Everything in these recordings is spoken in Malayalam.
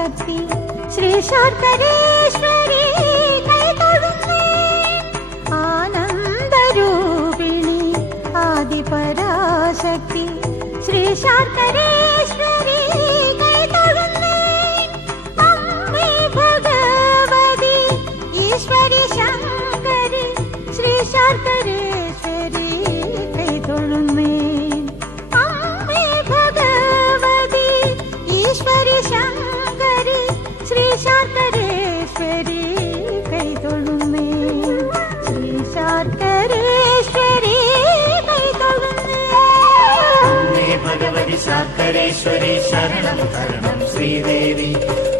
പരാശക്തി ശ്രീ ശർക്കരേശ്വരി കൈതൊഴുന്നേ ആനന്ദരൂപിണി ആദിപരാശക്തി ശ്രീ ശർക്കരേശ്വരി കൈതൊഴുന്നേ അമ്മേ ഭഗവതി ഈശ്വരി ശങ്കരി ശ്രീ ശർക്കരേശ്വരി കൈതൊഴുന്നേ അമ്മേ ഭഗവതി ഈശ്വരി ശങ്കരി ശ്രീ ശർക്കരേശ്വരി കൈതൊഴുന്നേ ശ്രീ ശർക്കരേശ്വരി കൈതൊഴുന്നേ അമ്മേ ഭഗവതി ശർക്കരേശ്വരി ശരണം തരണം ശ്രീദേവി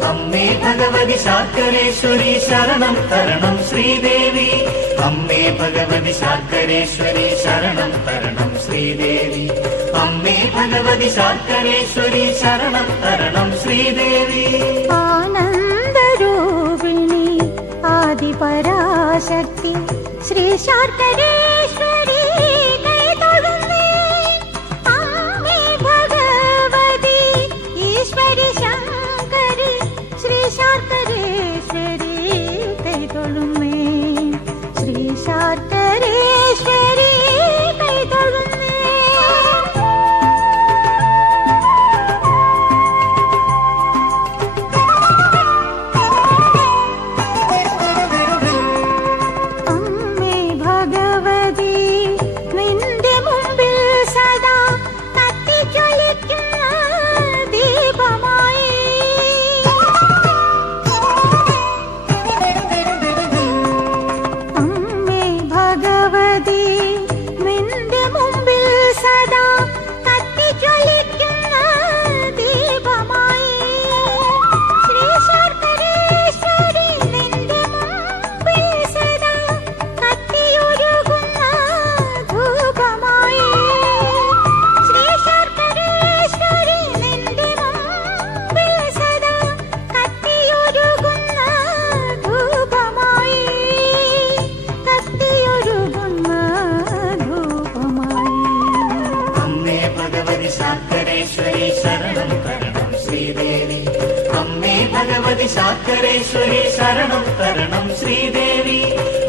അമ്മേ ഭഗവതി ശർക്കരേശ്വരി ശരണം തരണം ശ്രീദേവി അമ്മേ ഭഗവതി ശർക്കരേശ്വരി ശരണം തരണം ശ്രീദേവി അമ്മേ ഭഗവതി ശർക്കരേശ്വരി ശരണം തരണം ശ്രീദേവി ആനന്ദരൂപിണി ആദിപരാശക്തി ശ്രീ ശർക്കരേശ്വരി കൈതൊഴുന്നേ അമ്മേ ഭഗവതി ഈശ്വരി ശങ്കരി ശ്രീ ശർക്കരേശ്വരി കൈതൊഴുന്നേ ശ്രീ ശർക്കരേശ്വരി കൈതൊഴുന്നേ അമ്മേ ഭഗവതി നിന്റെ മുമ്പിൽ സദാ കത്തിജ്വലിക്കുന്ന ദീപമായി അമ്മേ ഭഗവതി നിന്റെ മുമ്പിൽ സദാ കത്തിജ്വലിക്കുന്ന ദീപമായി ശ്രീ ശർക്കരേശ്വരി നിന്റെ മുമ്പിൽ സദാ കത്തിയൊഴുകുന്ന ധൂപമായി ശ്രീ ശർക്കരേശ്വരി നിന്റെ മുമ്പിൽ സദാ കത്തിയൊഴുകുന്ന ധൂപമായി കത്തിയൊഴുകുന്ന ധൂപമായി അമ്മേ ഭഗവതി ശർക്കരേശ്വരി ശരണം തരണം ശ്രീദേവി അമ്മേ ഭഗവതി ശർക്കരേശ്വരി ശരണം തരണം ശ്രീദേവി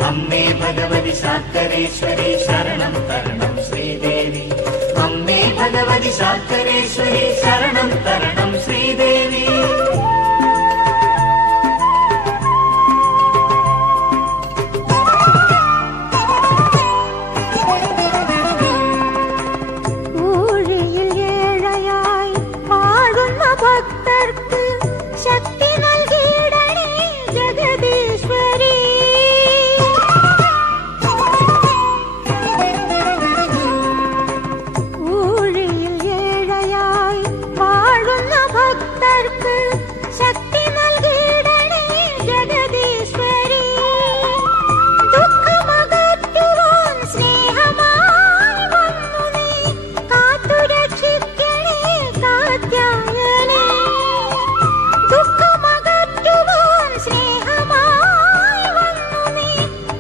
അമ്മേ ഭഗവതി ശർക്കരേശ്വരി ശരണം തരണം ശ്രീദേവി അമ്മേ ഭഗവതി ശർക്കരേശ്വരി ശരണം തരണം ശ്രീദേവി ഊഴിയിൽ ഏഴയായി പാടുന്ന ഭക്തർക്ക് ശക്തി നൽകിയിടണേ ജഗദീശ്വരി ഊഴിയിൽ ഏഴയായി പാടുന്ന ഭക്തർക്ക് ശക്തി നൽകിയിടണേ ജഗദീശ്വരി ദുഃഖമകറ്റുവാൻ സ്നേഹമായി വന്നു നീ കാത്തുരക്ഷിക്കണേ കാത്യായനേ ദുഃഖമകറ്റുവാൻ സ്നേഹമായി വന്നു നീ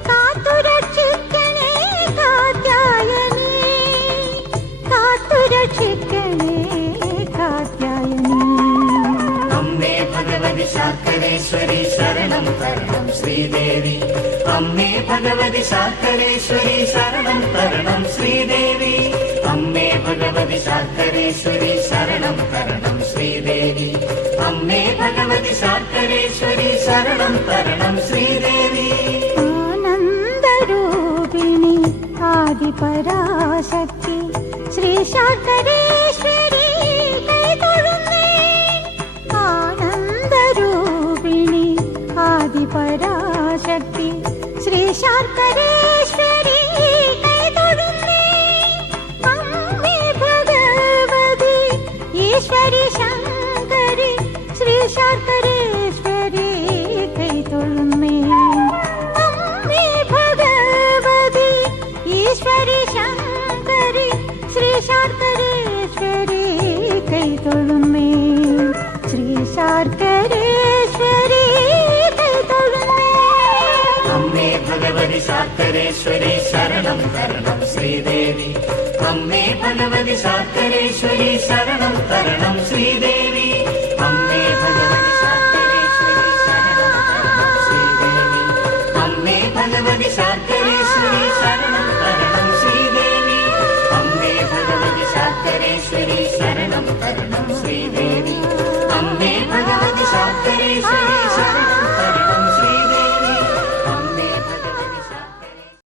കാത്തുരക്ഷിക്കണേ കാത്യായനേ കാത്തുരക്ഷിക്കണേ കാത്യായനേ അമ്മേ ഭഗവതി ശർക്കരേശ്വരി ശരണം തരണം ശ്രീദേവി അമ്മേ ഭഗവതി ശർക്കരേശ്വരി ശരണം തരണം ശ്രീദേവി അമ്മേ ഭഗവതി ശർക്കരേശ്വരി ശരണം തരണം ശ്രീദേവി അമ്മേ ഭഗവതി ശർക്കരേശ്വരി ശരണം തരണം ശ്രീദേവി ആനന്ദരൂപിണി ആദിപരാശക്തി ശ്രീ ശർക്കരേശ്വരി കൈതൊഴുന്നേ ആനന്ദരൂപിണി ആദിപരാശക്തി ശ്രീ ശർക്കരേശ്വരി കൈതൊഴുന്നേ അമ്മേ ഭഗവതി ഈശ്വരി ശങ്കരി ശ്രീ ശർക്കരേശ്വരി കൈതൊഴുന്നേ അമ്മേ ഭഗവതി ഈശ്വരി ശങ്കരി ശ്രീ ശർക്കരേശ്വരി കൈതൊഴുന്നേ ശ്രീ ശർക്കരേശ്വരി കൈതൊഴുന്നേ അമ്മേ ഭഗവതി ശർക്കരേശ്വരി ശരണം തരണം ശ്രീദേവി അമ്മേ ഭഗവതി ശർക്കരേശ്വരി ശരണം തരണം ശ്രീദേവി അമ്മേ ഭഗവതി ശരണം തരണം ശ്രീദേവി